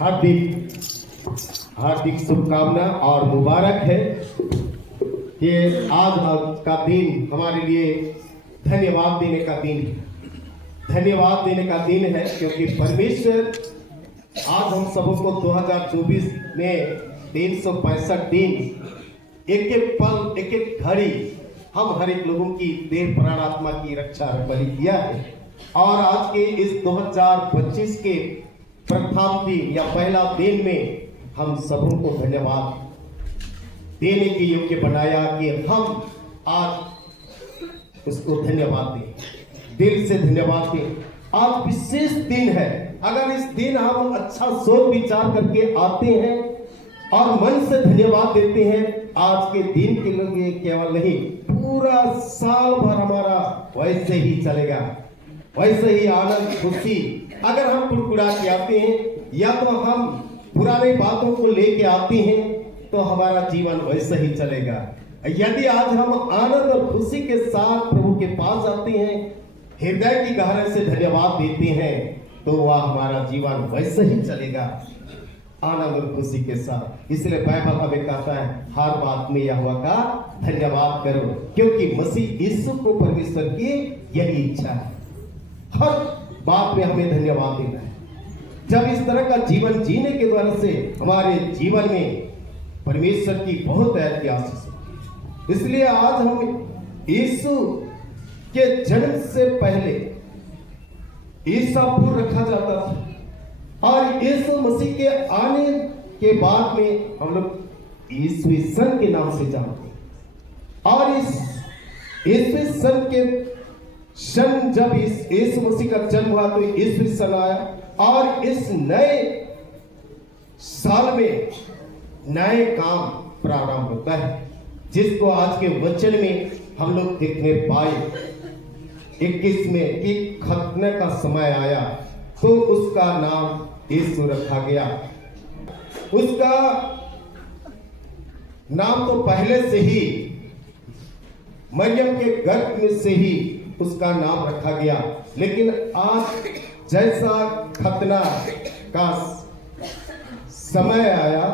हार्दिक हार्दिक शुभकामना और मुबारक है कि आज का दिन हमारे लिए धन्यवाद देने का दिन है। धन्यवाद देने का दिन है क्योंकि परमेश्वर आज हम सबको 2024 में 365 दिन, एक एक पल, एक एक घड़ी हम हर एक लोगों की देह प्राण आत्मा की रक्षा बलि किया है। और आज के इस 2025 के प्रथम दिन या पहला दिन में हम सबों को धन्यवाद देने के योग्य बनाया कि हम आज उसको धन्यवाद दें, दिल से धन्यवाद दें। आज विशेष दिन है। अगर इस दिन हम अच्छा सोच विचार करके आते हैं और मन से धन्यवाद देते हैं, आज के दिन के लिए केवल नहीं, पूरा साल भर हमारा वैसे ही चलेगा, वैसे ही आनंद खुशी। अगर हम कुड़कुड़ा के आते हैं या तो हम पुराने बातों को लेके आते हैं तो हमारा जीवन वैसे ही चलेगा। यदि आज हम आनंद और खुशी के साथ प्रभु के पास आते हैं, हृदय की गहराई से धन्यवाद देते हैं, तो वह हमारा जीवन वैसे ही चलेगा, आनंद और खुशी के साथ। इसलिए बाइबल हमें कहता है हर बात में यहोवा का धन्यवाद करो, क्योंकि मसीह यीशु को परमेश्वर की यही इच्छा है। हर बात में हमें धन्यवाद देना है। जब इस तरह का जीवन जीने के द्वारा से हमारे जीवन में परमेश्वर की बहुत आशीष है। इसलिए आज हम यीशु के जन्म से पहले ईसापुर रखा जाता था और यीशु मसीह के आने के बाद में हम लोग ईश्वर के नाम से जानते हैं। और इस ईश्वर के सन, जब इस यीशु मसीह का जन्म हुआ तो ईश्वर सन आया और इस नए साल में नए काम प्रारंभ होता है, जिसको आज के वचन में हम लोग देखने पाए 21 में कि खतने का समय आया तो उसका नाम यीशु रखा गया। उसका नाम तो पहले से ही मरियम के गर्भ में से ही उसका नाम रखा गया, लेकिन आज जैसा खतना का समय आया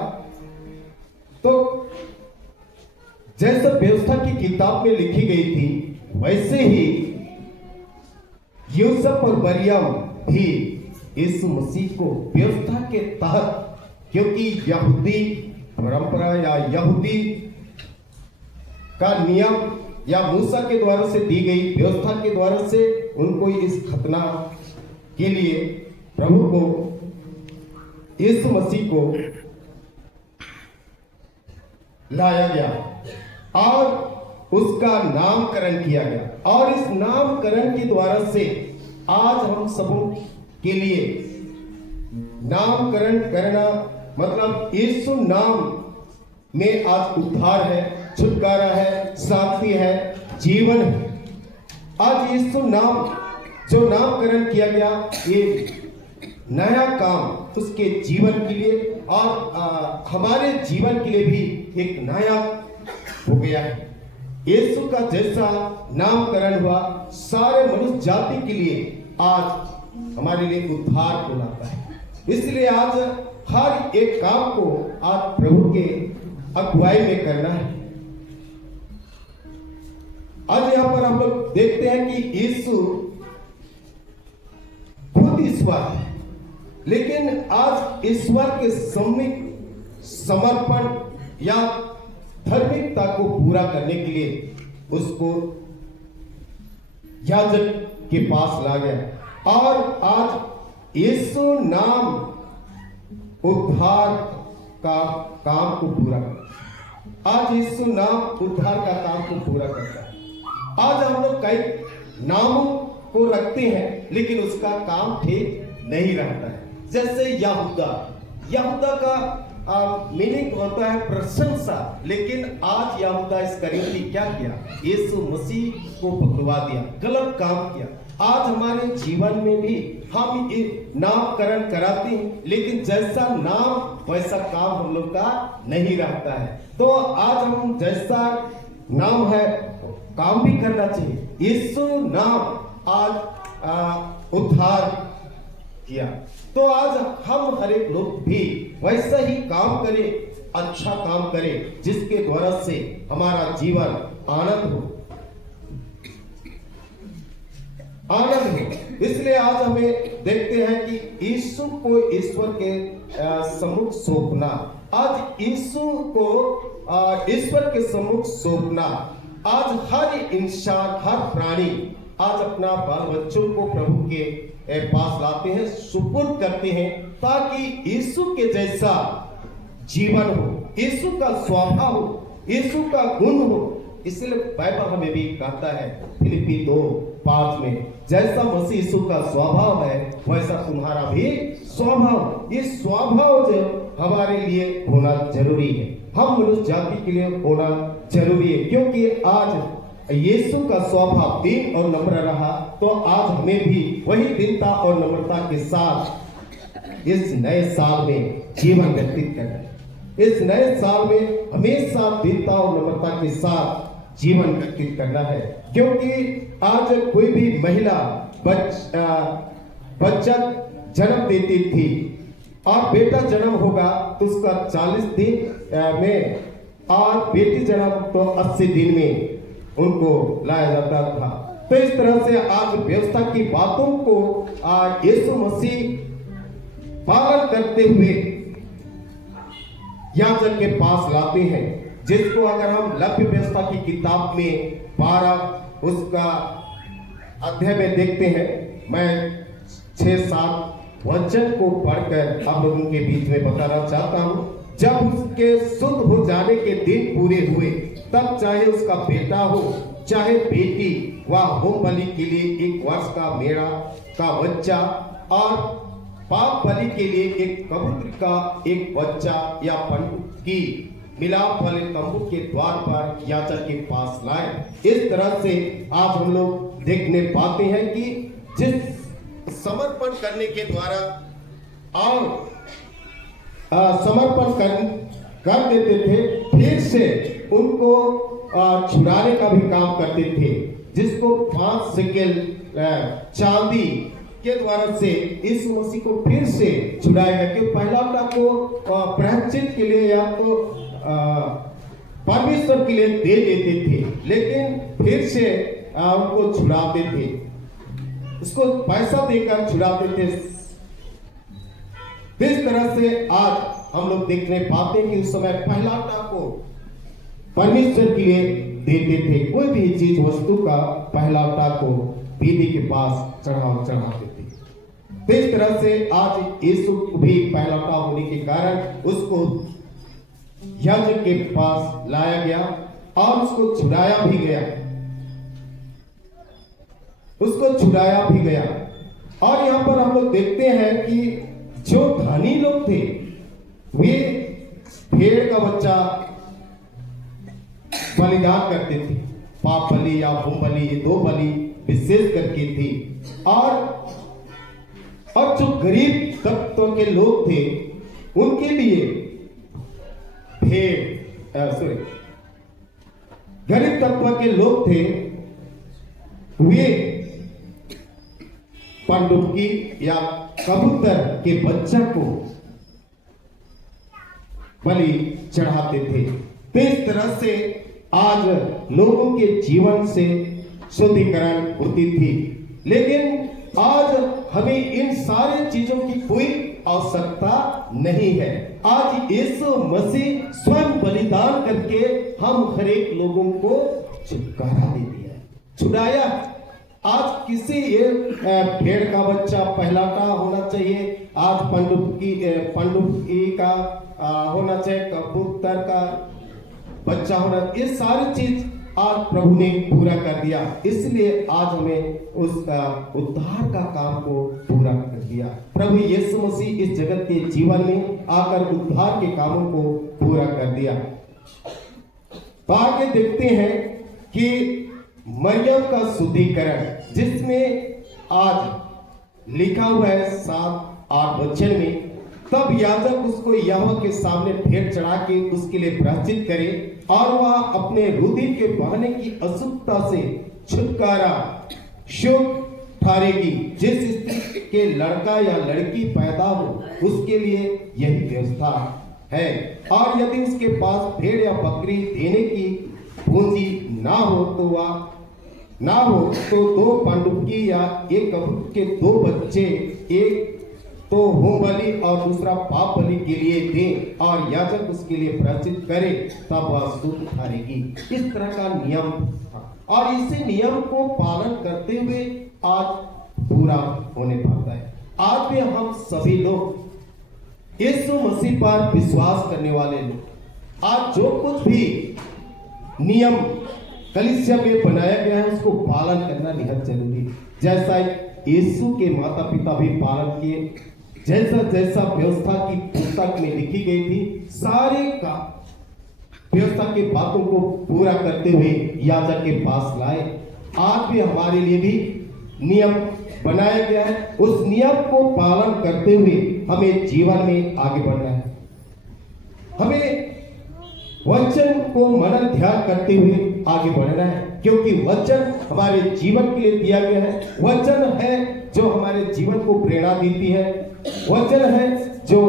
तो जैसा व्यवस्था की किताब में लिखी गई थी, वैसे ही यूसुफ और मरियम भी यीशु मसीह को व्यवस्था के तहत, क्योंकि यहूदी परंपरा या यहूदी का नियम या मूसा के द्वारा से दी गई व्यवस्था के द्वारा से उनको इस खतना के लिए प्रभु को, यीशु मसीह को लाया गया और उसका नामकरण किया गया। और इस नामकरण के द्वारा से आज हम सबों के लिए नामकरण करना मतलब यीशु नाम में आज उद्धार है, छुटकारा है, शांति है, जीवन है। आज यीशु नाम जो नामकरण किया गया, ये नया काम उसके जीवन के लिए और हमारे जीवन के लिए भी एक नया हो गया है। यीशु का जैसा नामकरण हुआ सारे मनुष्य जाति के लिए आज हमारे लिए उद्धार को लाता है। इसलिए आज हर एक काम को आज प्रभु के अगुवाई में करना है। आज यहां पर हम लोग देखते हैं कि यीशु खुद ईश्वर है, लेकिन आज ईश्वर के समर्पण या धार्मिकता को पूरा करने के लिए उसको याजक के पास ला गया और आज यीशु नाम उद्धार का काम को पूरा करता है। आज यीशु नाम उद्धार का काम को पूरा करता है। आज हम लोग कई नामों को रखते हैं लेकिन उसका काम ठीक नहीं रहता है। जैसे यहूदा का मीनिंग होता है प्रशंसा, लेकिन आज यहूदा इसकरियोती क्या किया? यीशु मसीह को पकड़वा दिया, गलत काम किया। आज हमारे जीवन में भी हम नामकरण कराते हैं, लेकिन जैसा नाम वैसा काम हम लोग का नहीं रहता है। तो आज हम जैसा नाम है काम भी करना चाहिए। यीशु नाम आज उद्धार किया। तो आज हम हर एक लोग भी वैसा ही काम करें, अच्छा काम करें, जिसके द्वारा से हमारा जीवन आनंद हो। इसलिए आज हमें देखते हैं कि यीशु को ईश्वर के सम्मुख सौंपना, आज यीशु को ईश्वर के सम्मुख सौंपना, आज हर इंसान, हर प्राणी आज अपना बाल बच्चों को प्रभु के पास लाते हैं, सुपुर्द करते हैं, ताकि यीशु के जैसा जीवन हो, यीशु का स्वभाव हो, यीशु का गुण हो। इसलिए बाइबल हमें भी कहता है फिलिप्पी 2:5 में, जैसा मसीह यीशु का स्वभाव है वैसा तुम्हारा भी स्वभाव। ये स्वभाव जो हमारे लिए होना जरूरी है, हम मनुष्य जाति के लिए होना जरूरी है, क्योंकि आज यीशु का स्वभाव दीन और नम्र रहा, तो आज हमें भी वही दीनता और नम्रता के साथ इस नए साल में जीवन व्यतीत करना है। इस नए साल में हमेशा दीनता और नम्रता के साथ जीवन व्यतीत करना है, क्योंकि आज कोई भी महिला बच्चा जन्म देती थी और बेटा जन्म होगा तो उसका 40 दिन में, और बेटी जन्म तो 80 दिन में उनको लाया जाता था। तो इस तरह से आज व्यवस्था की बातों को यीशु मसीह पालन करते हुए याजक के पास लाते हैं, जिसको अगर हम लव्य व्यवस्था की किताब में 12 उसका अध्याय में देखते हैं, मैं 6-7 वचन को पढ़कर आप लोगों के बीच में बताना चाहता हूं। जब उसके शुद्ध हो जाने के दिन पूरे हुए, तब चाहे उसका बेटा हो चाहे बेटी, वह होम बलि के लिए 1 वर्ष का मेढ़ा का बच्चा और पाप बलि के लिए एक कबूतर का एक बच्चा या पंडुक की मिलाप वाले तंबू के द्वार पर याजक के पास लाए। इस तरह से आज हम लोग देखने पाते हैं कि जिस समर्पण करने के द्वारा और समर्पण कर देते थे, फिर से उनको छुड़ाने का भी काम करते थे, जिसको 5 शेकेल चांदी के द्वारा से इस मसीह को फिर से छुड़ाएगा। कि पहला को प्रायश्चित के लिए या तो परमेश्वर के लिए दे देते थे, लेकिन फिर से उनको छुड़ाते थे, उसको पैसा देकर छुड़ाते थे। इस तरह से आज हम लोग देखने पाते हैं कि उस समय पहला को परमेश्वर के लिए देते थे, कोई भी चीज वस्तु का पहला को वेदी के पास चढ़ाते थे। तो इस तरह से आज यीशु भी पहला होने के कारण उसको याजक के पास लाया गया और उसको छुड़ाया भी गया, और यहाँ पर हम लोग देखते हैं कि जो धनी लोग थे वे भेड़ का बच्चा बलिदान करते थे, पाप बलि या होम बलि, ये 2 बलि विशेष करके थी। और जो गरीब तत्व के लोग थे उनके लिए गरीब तत्व के लोग थे वे पंडुबकी या कबूतर के बच्चा को बलि चढ़ाते थे। तो इस तरह से आज लोगों के जीवन से शुद्धिकरण होती थी, लेकिन आज हमें इन सारे चीजों की कोई आवश्यकता नहीं है। आज यीशु मसीह स्वयं बलिदान करके हम हर एक लोगों को छुटकारा दे दिया, छुड़ाया। आज किसी ये भेड़ का बच्चा पहलाटा होना चाहिए, आज पंडुबकी का होना चाहिए, कबूतर का बच्चा होना, ये सारी चीज आज प्रभु ने पूरा कर दिया। इसलिए आज हमें उसका उद्धार का काम को पूरा कर दिया। प्रभु यीशु मसीह इस जगत के जीवन में आकर उद्धार के कामों को पूरा कर दिया। तो आगे देखते हैं कि मरियम का शुद्धिकरण, जिसमें आज लिखा हुआ है 7-8 वचन में, तब याजक उसको यहोवा के सामने भेंट चढ़ा के उसके लिए प्रायश्चित करे और वह अपने रुधिर के बहने की अशुद्धता से छुटकारा शुद्ध ठहरेगी। जिस स्त्री के लड़का या लड़की पैदा हो उसके लिए यही व्यवस्था है। और यदि उसके पास भेड़ या बकरी देने की पूंजी ना हो तो 2 पंडुबकी या एक कबूतर के 2 बच्चे, एक तो होम बलि और दूसरा पाप बलि के लिए दे और याजक उसके लिए प्रायश्चित करे, तब वह शुद्ध ठहरेगी। इस तरह का नियम था और इसी नियम को पालन करते हुए आज पूरा होने पाता है। आज भी हम सभी लोग यीशु मसीह पर विश्वास करने वाले लोग आज जो कुछ भी नियम कलीसिया में बनाया गया है उसको पालन करना निहायत जरूरी है। जैसा यीशु के माता पिता भी पालन किए, जैसा जैसा व्यवस्था की पुस्तक में लिखी गई थी, सारे का व्यवस्था की बातों को पूरा करते हुए याजक के पास लाए। आज भी हमारे लिए भी नियम बनाया गया है, उस नियम को पालन करते हुए हमें जीवन में आगे बढ़ना है। हमें वचन को मनन ध्यान करते हुए आगे बढ़ना है, क्योंकि वचन हमारे जीवन के लिए दिया गया है। वचन है जो हमारे जीवन को प्रेरणा देती है, वचन है जो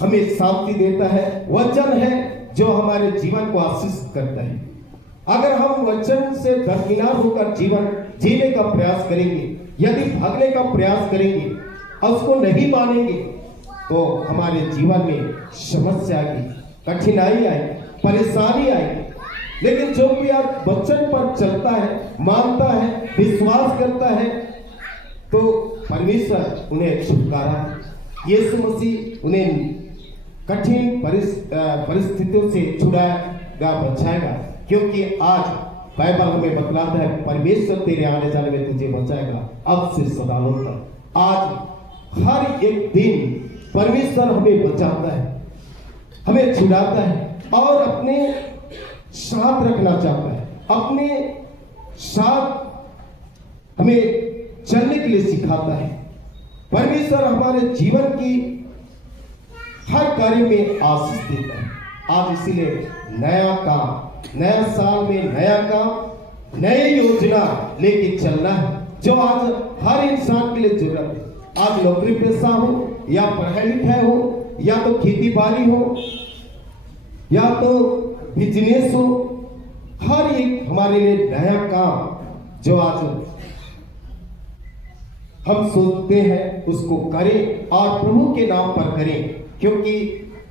हमें शांति देता है, वचन है जो हमारे जीवन को आशीष करता है। अगर हम वचन से दरकिनार होकर जीवन जीने का प्रयास करेंगे, यदि भागने का प्रयास करेंगे और उसको नहीं मानेंगे, तो हमारे जीवन में समस्या आएगी, कठिनाई आएगी, परेशानी आएगी। लेकिन जो भी आप वचन पर चलता है, मानता है, विश्वास करता है, तो परमेश्वर उन्हें छुटकारा, यीशु मसीह उन्हें कठिन परिस्थितियों से छुड़ाएगा, बचाएगा। क्योंकि आज बाइबल हमें बतलाता है परमेश्वर तेरे आने जाने में तुझे बचाएगा अब से सदालों तक। आज हर एक दिन परमेश्वर हमें बचाता है, हमें छुड़ाता है और अपने साथ रखना चाहता है, अपने साथ हमें चलने के लिए सिखाता है। परमेश्वर हमारे जीवन की हर कार्य में आशीष देता है। आज इसीलिए नया काम, नया साल में नया काम, नई योजना लेके चलना है, जो आज हर इंसान के लिए जरूरत है। आज नौकरी पेशा हो या पढ़ाई लिखाई हो या तो खेती बाड़ी हो या तो बिजनेस हो, हर एक हमारे लिए नया काम जो आज हम सोचते हैं उसको करें और प्रभु के नाम पर करें। क्योंकि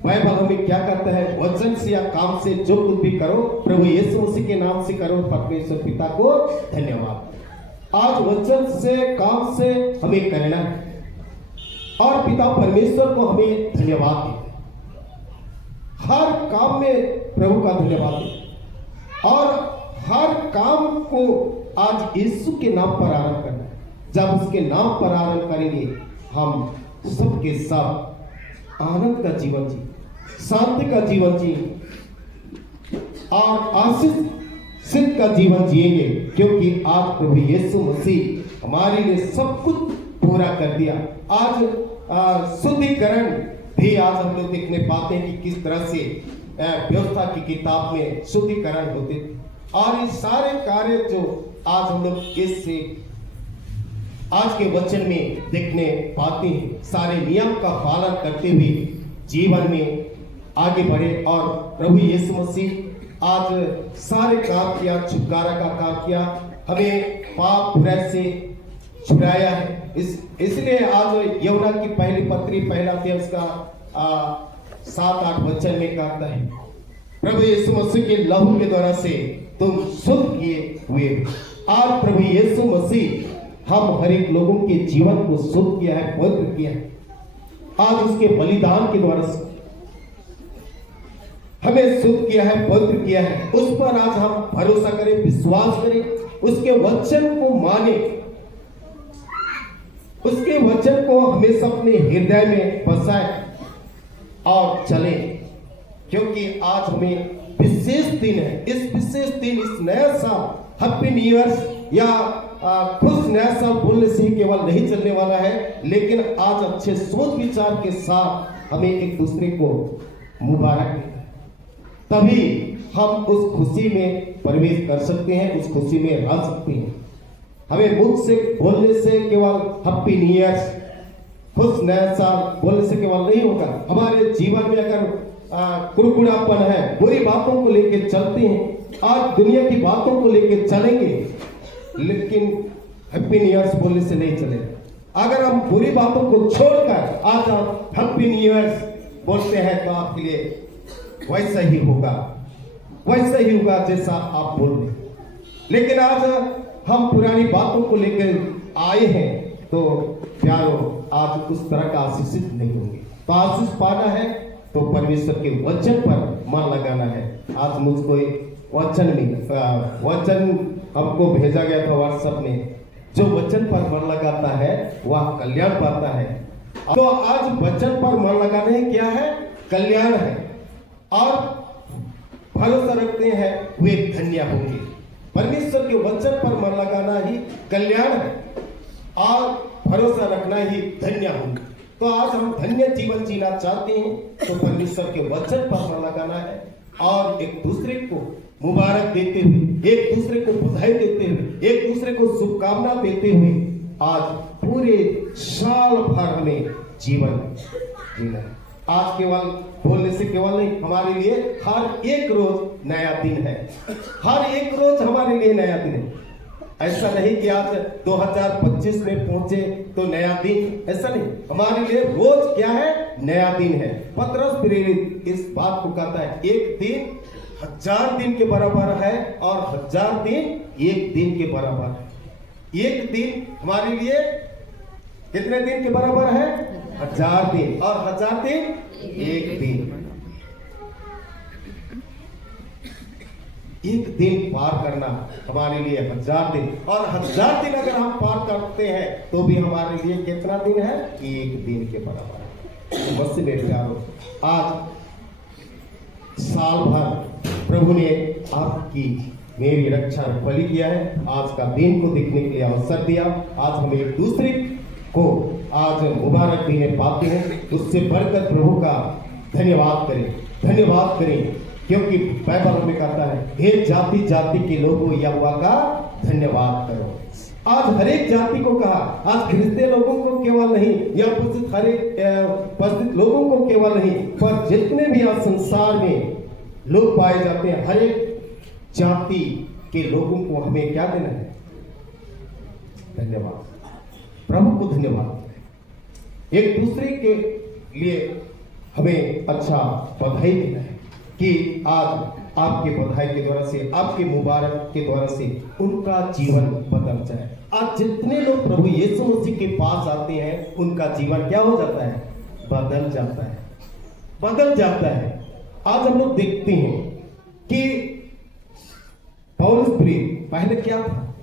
बाइबल हमें क्या कहता है, वचन से या काम से जो कुछ भी करो प्रभु यीशु मसीह के नाम से करो, परमेश्वर पिता को धन्यवाद। आज वचन से काम से हमें करना है और पिता परमेश्वर को हमें धन्यवाद देते, हर काम में प्रभु का धन्यवाद देते और हर काम को आज यीशु के नाम पर आरंभ करना है। जब उसके नाम पर आरंभ करेंगे हम सबके सब आनंद का जीवन जी, शांति का जीवन जी और आशीष सिद्ध का जीवन जिएंगे। क्योंकि आज प्रभु यीशु मसीह हमारे लिए सब कुछ पूरा कर दिया। आज शुद्धिकरण भी आज हम लोग देखने पाते हैं कि किस तरह से व्यवस्था की किताब में शुद्धिकरण होते थे और ये सारे कार्य जो आज हम लोग इससे आज के वचन में देखने पाते हैं, सारे नियम का पालन करते हुए जीवन में आगे बढ़े और प्रभु यीशु मसीह आज सारे काम किया, छुटकारा का काम किया, हमें पाप बुराई से छुड़ाया है। इसलिए आज यूहन्ना की पहली पत्री पहला अध्याय उसका 7-8 वचन में कहता है, प्रभु यीशु मसीह के लहू के द्वारा से तुम शुद्ध किए हुए। आज प्रभु यीशु मसीह हम हर एक लोगों के जीवन को शुद्ध किया है, पवित्र किया है। आज उसके बलिदान के द्वारा से हमें शुद्ध किया है, पवित्र किया है। उस पर आज हम भरोसा करें, विश्वास करें, उसके वचन को माने, उसके वचन को हमेशा अपने हृदय में बसाए और चले। क्योंकि आज हमें विशेष दिन है, इस विशेष दिन, इस नया साल, हैप्पी न्यू ईयर या खुश नया साल बोलने से ही केवल नहीं चलने वाला है, लेकिन आज अच्छे सोच विचार के साथ हमें एक दूसरे को मुबारक देना है। तभी हम उस खुशी में प्रवेश कर सकते हैं, उस खुशी में रह सकते हैं। हमें मुख से बोलने से केवल हैप्पी न्यू ईयर, खुश नया साल बोलने से केवल नहीं होगा। हमारे जीवन में अगर कुड़कुड़ापन है, बुरी बातों को लेकर चलते हैं, आज दुनिया की बातों को लेकर चलेंगे, लेकिन हैप्पी न्यू ईयर बोलने से नहीं चलेगा। अगर हम बुरी बातों को छोड़कर आज आप हैप्पी न्यू ईयर बोलते हैं तो आपके लिए वैसा ही होगा, वैसा ही होगा जैसा आप बोल रहे। लेकिन आज हम पुरानी बातों को लेकर आए हैं तो प्यारो आज उस तरह का आशीषित नहीं होंगे। तो आशीष पाना है तो परमेश्वर के वचन पर मन लगाना है। आज मुझको एक वचन हमको भेजा गया था व्हाट्सएप में, जो वचन पर मन लगाता है वह कल्याण पाता है। तो आज वचन पर मन लगाने क्या है? कल्याण है। और भरोसा रखते हैं वे धन्य होंगे। परमेश्वर के वचन पर मन लगाना ही कल्याण है और भरोसा रखना ही धन्य होंगे। तो आज हम धन्य जीवन जीना चाहते हैं तो परमेश्वर के वचन पर मन लगाना है और एक दूसरे को मुबारक देते हुए, एक दूसरे को बधाई देते हुए, एक दूसरे को शुभकामना देते हुए आज पूरे साल भर हमें जीवन जीना है। आज केवल बोलने से केवल नहीं, हमारे लिए हर एक रोज नया दिन है। हर एक रोज हमारे लिए नया दिन है। ऐसा नहीं कि आज 2025 में पहुंचे तो नया दिन, ऐसा नहीं। हमारे लिए रोज क्या है? नया दिन है। पतरस प्रेरित इस बात को कहता है, एक दिन 1000 दिन के बराबर है और 1000 दिन एक दिन के बराबर है। एक दिन हमारे लिए कितने दिन के बराबर है? 1000 दिन, और 1000 दिन एक दिन। एक दिन पार करना हमारे लिए 1000 दिन, और 1000 दिन अगर हम पार करते हैं तो भी हमारे लिए कितना दिन है? एक दिन के बराबर है। मसीह में प्यारो, आज साल भर प्रभु ने आपकी मेरी रक्षा बलि किया है। आज का दिन को देखने के लिए अवसर दिया। आज हम एक दूसरे को आज मुबारक देने पाते हैं। उससे बढ़कर प्रभु का धन्यवाद करें, धन्यवाद करें, क्योंकि बाइबल में कहता है, हे जाति जाति के लोगों यहोवा का धन्यवाद करो। आज हर एक जाति को कहा, आज ख्रिस्ती लोगों को केवल नहीं या उपस्थित लोगों को केवल नहीं, पर जितने भी आज संसार में लोग पाए जाते हैं, हर एक जाति के लोगों को हमें क्या देना है? धन्यवाद। प्रभु को धन्यवाद। एक दूसरे के लिए हमें अच्छा बधाई देना है कि आज आपके बधाई के द्वारा से, आपके मुबारक के द्वारा से उनका जीवन बदल जाए। आज जितने लोग प्रभु यीशु मसीह के पास आते हैं उनका जीवन क्या हो जाता है? बदल जाता है, बदल जाता है। आज हम लोग देखते हैं कि पौलुस प्रेरित पहले क्या था?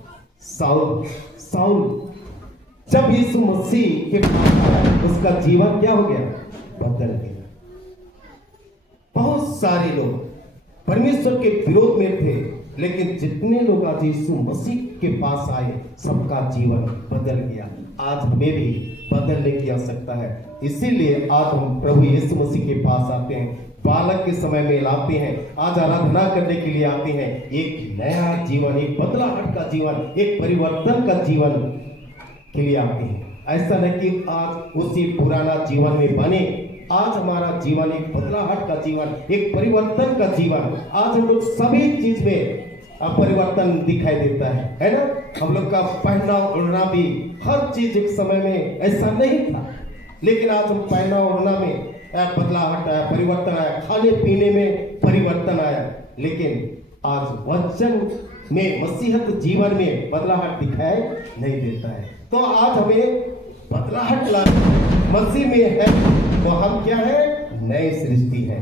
साउल जब यीशु मसीह के पास आया उसका जीवन क्या हो गया? बदल गया। बहुत सारे लोग परमेश्वर के विरोध में थे, लेकिन जितने लोग आज यीशु मसीह के पास आए सबका जीवन बदल गया। आज हमें भी बदलने की आवश्यकता है। इसीलिए आज हम प्रभु यीशु मसीह के पास आते हैं, बालक के समय में लाते हैं, आज आराधना करने के लिए आते हैं। एक नया जीवन, एक बदलाहट का जीवन, एक परिवर्तन का जीवन के लिए आते हैं। ऐसा नहीं कि आज उसी पुराना जीवन में बने। आज हमारा जीवन एक बदलाहट का जीवन, एक परिवर्तन का जीवन। आज हम लोग सभी चीज में परिवर्तन दिखाई देता है ना? हम लोग का पहना ओढ़ना भी, हर चीज एक समय में ऐसा नहीं था, लेकिन आज हम पहना ओढ़ना में बदलाहट आया, परिवर्तन आया, खाने पीने में परिवर्तन आया। लेकिन आज वचन में, मसीहत जीवन में बदलाहट दिखाई नहीं देता है। तो आज हमें बदलाहट लाना, मसीह में है तो हम क्या है? नई सृष्टि है।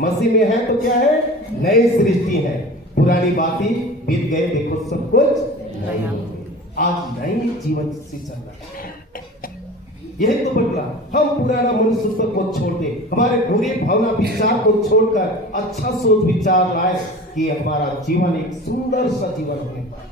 मसीह में है तो क्या है? नई सृष्टि है। पुरानी बातें बीत गए, देखो सब कुछ नया। आज नई जीवन से चल रहा है। यही तो बदला। हम पुराना मनुष्य को छोड़ दे, हमारे बुरे भावना विचार को छोड़कर अच्छा सोच विचार लाए कि हमारा जीवन एक सुंदर सा जीवन होने पाए,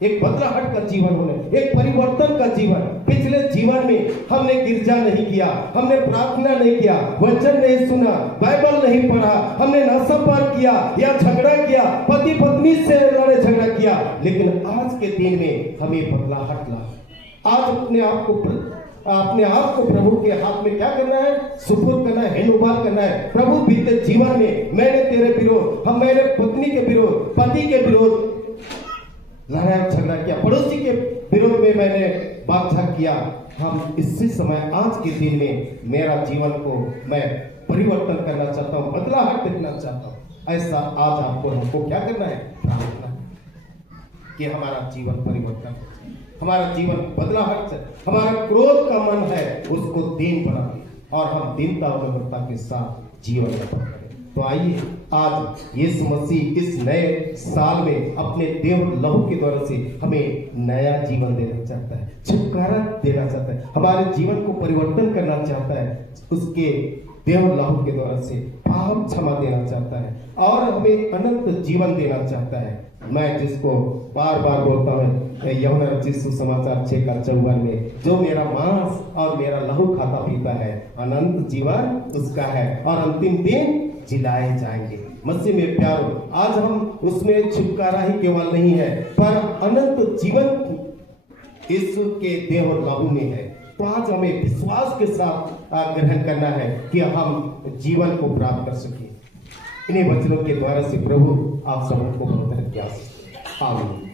एक बदलाहट का जीवन होने, एक परिवर्तन का जीवन। पिछले जीवन में हमने गिरजा नहीं किया, हमने प्रार्थना नहीं किया, वचन नहीं सुना, बाइबल नहीं पढ़ा, हमने नशापान किया या झगड़ा किया, पति पत्नी से लड़े झगड़ा किया, लेकिन आज के दिन में हमें बदलाहट ला। आज अपने आप को प्रभु के हाथ में क्या करना है? सुपुर्द करना है, हेनुबाल करना है। प्रभु बीते जीवन में मैंने तेरे विरोध, मेरे पत्नी के विरोध, पति के विरोध लड़ाई झगड़ा किया, पड़ोसी के विरोध में मैंने बातचीत किया। हम इसी समय आज के दिन में मेरा जीवन को मैं परिवर्तन करना चाहता हूँ, बदलाहट देखना चाहता हूँ। ऐसा आज आपको हमको क्या करना है? प्रार्थना कि हमारा जीवन परिवर्तन हो, हमारा जीवन बदलाहट से, हमारा क्रोध का मन है उसको दीन बना दे और हम दीनता और नम्रता के साथ जीवन यापन करें। तो आइए आज यीशु मसीह इस नए साल में अपने देव लहू के द्वारा से हमें नया जीवन देना चाहता है, छुटकारा देना चाहता है, हमारे जीवन को परिवर्तन करना चाहता है। उसके देव लहू के द्वारा से पाप क्षमा देना चाहता है और हमें अनंत जीवन देना चाहता है। मैं जिसको बार बार बोलता हूँ यूहन्ना रचित सुसमाचार 6:54 में, जो मेरा मांस और मेरा लहू खाता पीता है अनंत जीवन उसका है और अंतिम दिन जिलाए जाएंगे। मसीह में प्यारो, आज हम उसमें छुटकारा ही केवल नहीं है पर अनंत जीवन यीशु के देह और लहू में है। तो आज हमें विश्वास के साथ ग्रहण करना है कि हम जीवन को प्राप्त कर सके। इन्हीं वचनों के द्वारा से प्रभु आप सबको बहुत आशीष। आमीन।